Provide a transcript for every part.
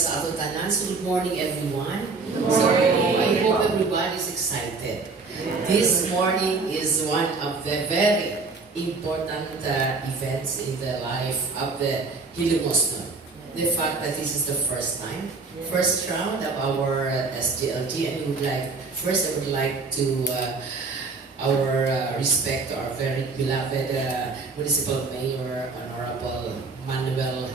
sa ato tanan. So good morning everyone. Good So morning. I hope everybody is excited. This morning is one of the very important events in the life of the Hilimosno. The fact that this is the first time, first round of our SDLG, and we would like, first I would like to our respect to our very beloved Municipal Mayor, Honorable Manuel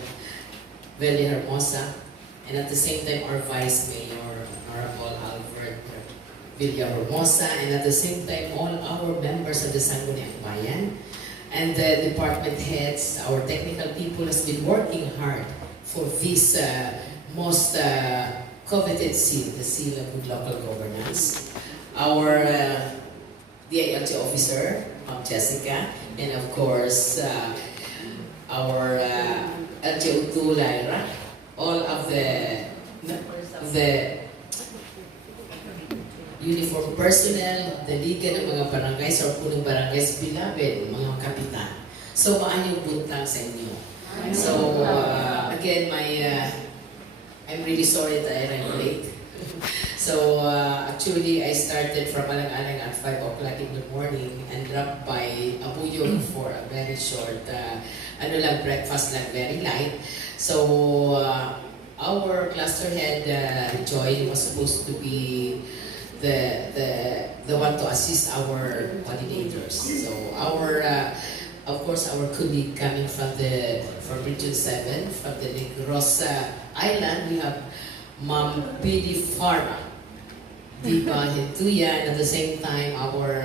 Villahermosa, and at the same time our Vice Mayor, Honorable Albert Villahermosa, and at the same time all our members of the Sangguniang Bayan, and the department heads, our technical people has been working hard for this most coveted seal, the seal of good local governance. Our DILG officer, Jessica, and of course our LGO2 Lyra, all of the uniform personnel, the liga ng mga barangays or punong barangays, beloved, mga kapitan. So, maanyong buntang sa inyo. So, again, I'm really sorry that I ran late. So, actually, I started from Alang-Alang at 5 o'clock in the morning and dropped by Abuyog for a very short, breakfast lang, very light. So, our cluster head, Joy, was supposed to be the one to assist our validators. So, of course, our colleague coming from Region 7, from the Negros Island, we have Ma'am Pili Farah, Diba Hentuya, and at the same time, our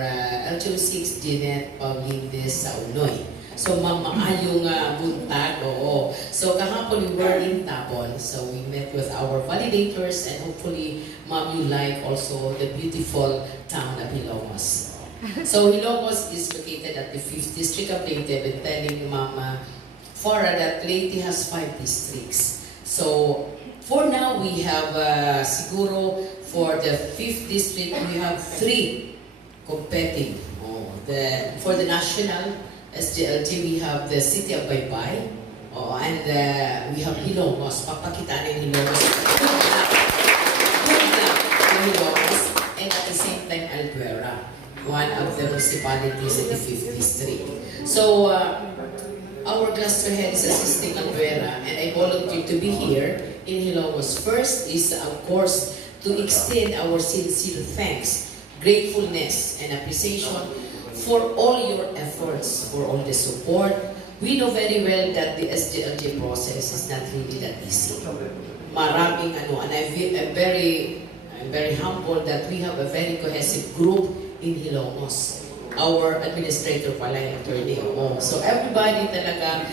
LGO6, Jeanette Paulindes sa Unoy. So, Ma'am, maayong buntag, oo. So, kahapon we were in Tabon, so we met with our validators, and hopefully, Ma'am, you like also the beautiful town of Ilongos. So, Ilongos is located at the 5th district of Leyte, and telling Ma'am Farah that Leyte has 5 districts. So, for now, we have siguro for the 5th district, we have 3 competing. For the national SDLG, we have the city of Baybay, and we have Ilongos. Papakita ng Ilongos. Good luck to Ilongos, and at the same time, Albuera, one of the municipalities in the 5th district. So, our cluster head is assisting Albuera, and I volunteer to be here in Ilongos. First is, of course, to extend our sincere thanks, gratefulness, and appreciation for all your efforts, for all the support. We know very well that the SDLG process is not really that easy. Maraming and I'm very humble that we have a very cohesive group in Ilongos. Our administrator pala yung attorney. So everybody talaga,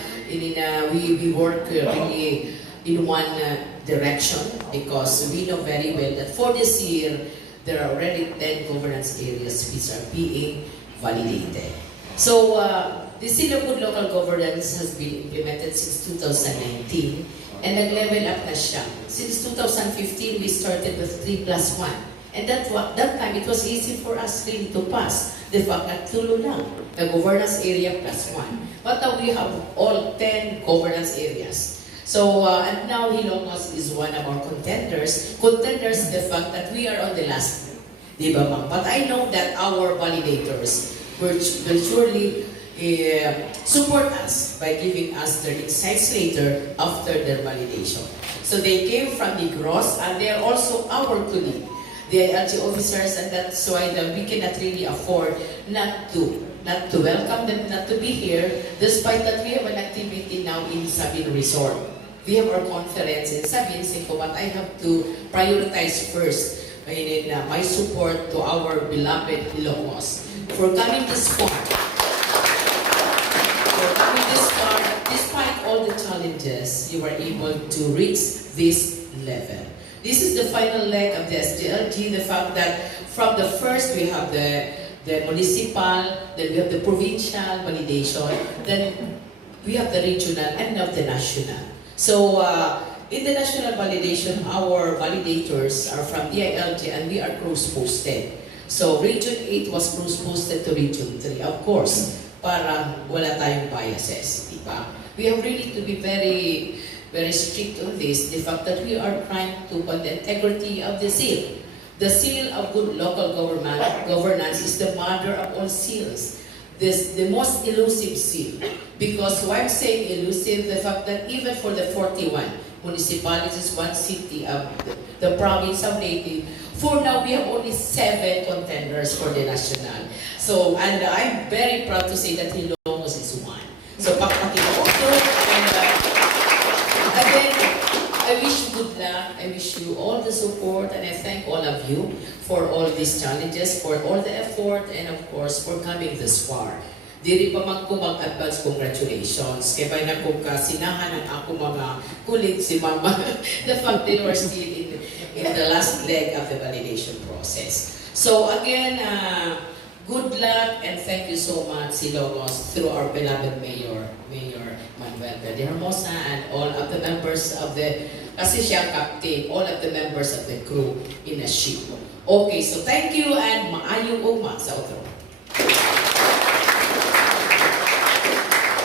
we work really in one direction because we know very well that for this year, there are already 10 governance areas which are being validated. So, the Seal of Good Local Governance has been implemented since 2019 and nag-level up na siya. Since 2015, we started with 3+1. And that time, it was easy for us really to pass. The fact that tulo lang, the governance area +1. But now we have all 10 governance areas. So, and now Ilongos is one of our contenders. Contenders, the fact that we are on the last, di ba ma'am? But I know that our validators will surely support us by giving us their insights later after their validation. So they came from Negros, and they are also our colleague, the LG officers, and that's why we cannot really afford not to welcome them, not to be here, despite that we have an activity now in Sabin Resort. We have our conference in Sabin, but I have to prioritize first my support to our beloved Ilongos for coming this far. Despite all the challenges, you were able to reach this level. This is the final leg of the SDLG, the fact that from the first we have the municipal, then we have the provincial validation, then we have the regional, and now the national. So, in the national validation, our validators are from DILG and we are cross-posted. So, Region 8 was cross-posted to Region 3, of course, para wala tayong biases, di ba? We have really to be very very strict on this, the fact that we are trying to upon the integrity of the seal. The seal of good local governance is the mother of all seals. This the most elusive seal. Because why I'm saying elusive, the fact that even for the 41 municipalities, one city of the province of Leyte, for now we have only 7 contenders for the national. So, and I'm very proud to say that Ilongos is one. So, pakpakin ko ito. And again, I wish you good luck. I wish you all the support, and I thank all of you for all these challenges, for all the effort, and of course, for coming this far. Diri pa man ko mag-advance congratulations. Kaya pa na ko kasinahan ang ako mga colleagues si Mama. The fact they were still in the last leg of the validation process. So again, good luck and thank you so much, Ilongos, through our beloved Mayor Manuel Verde Hermosa, and all of the members of the, kasi siya captain, all of the members of the crew in a ship. Okay, so thank you and maayong ugma sa outro.